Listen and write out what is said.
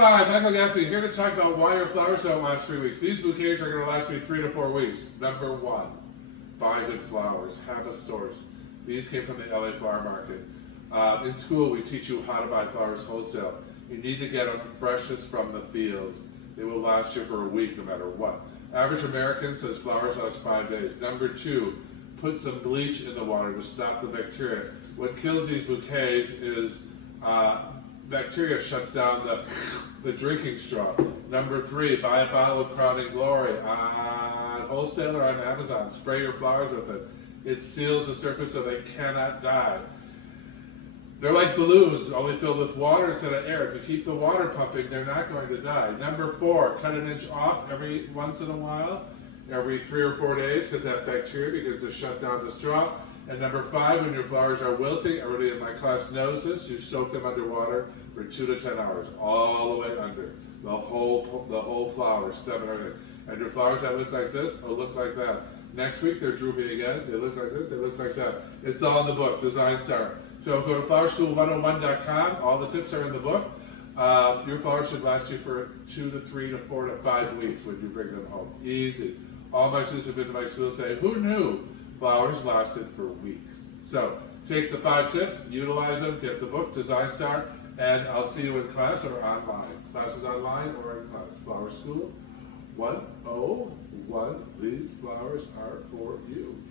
Hi, Michael Gaffney here to talk about why your flowers don't last 3 weeks. These bouquets are going to last me 3 to 4 weeks. Number one, buy good flowers. Have a source. These came from the LA Flower Market. In school, we teach you how to buy flowers wholesale. You need to get them freshest from the fields. They will last you for a week no matter what. Average American says flowers last 5 days. Number two, put some bleach in the water to stop the bacteria. What kills these bouquets is bacteria shuts down the drinking straw. Number three, buy a bottle of Crowning Glory on wholesale or on Amazon. Spray your flowers with it. It seals the surface so they cannot die. They're like balloons, only filled with water instead of air. To keep the water pumping, they're not going to die. Number four, cut an inch off every once in a while, every 3 or 4 days, because that bacteria begins to shut down the straw. And number five, when your flowers are wilting, everybody in my class knows this, you soak them underwater for 2 to 10 hours, all the way under. The whole flower, stem and everything. And your flowers that look like this will look like that. Next week, they're drooping again. They look like this, they look like that. It's all in the book, Design Star. So go to flowerschool101.com. All the tips are in the book. Your flowers should last you for 2 to 3 to 4 to 5 weeks when you bring them home. Easy. All my students have been to my school say, who knew flowers lasted for weeks? So take the 5 tips, utilize them, get the book, Design Star, and I'll see you in class or online. Classes online or in class. Flower School 101. These flowers are for you.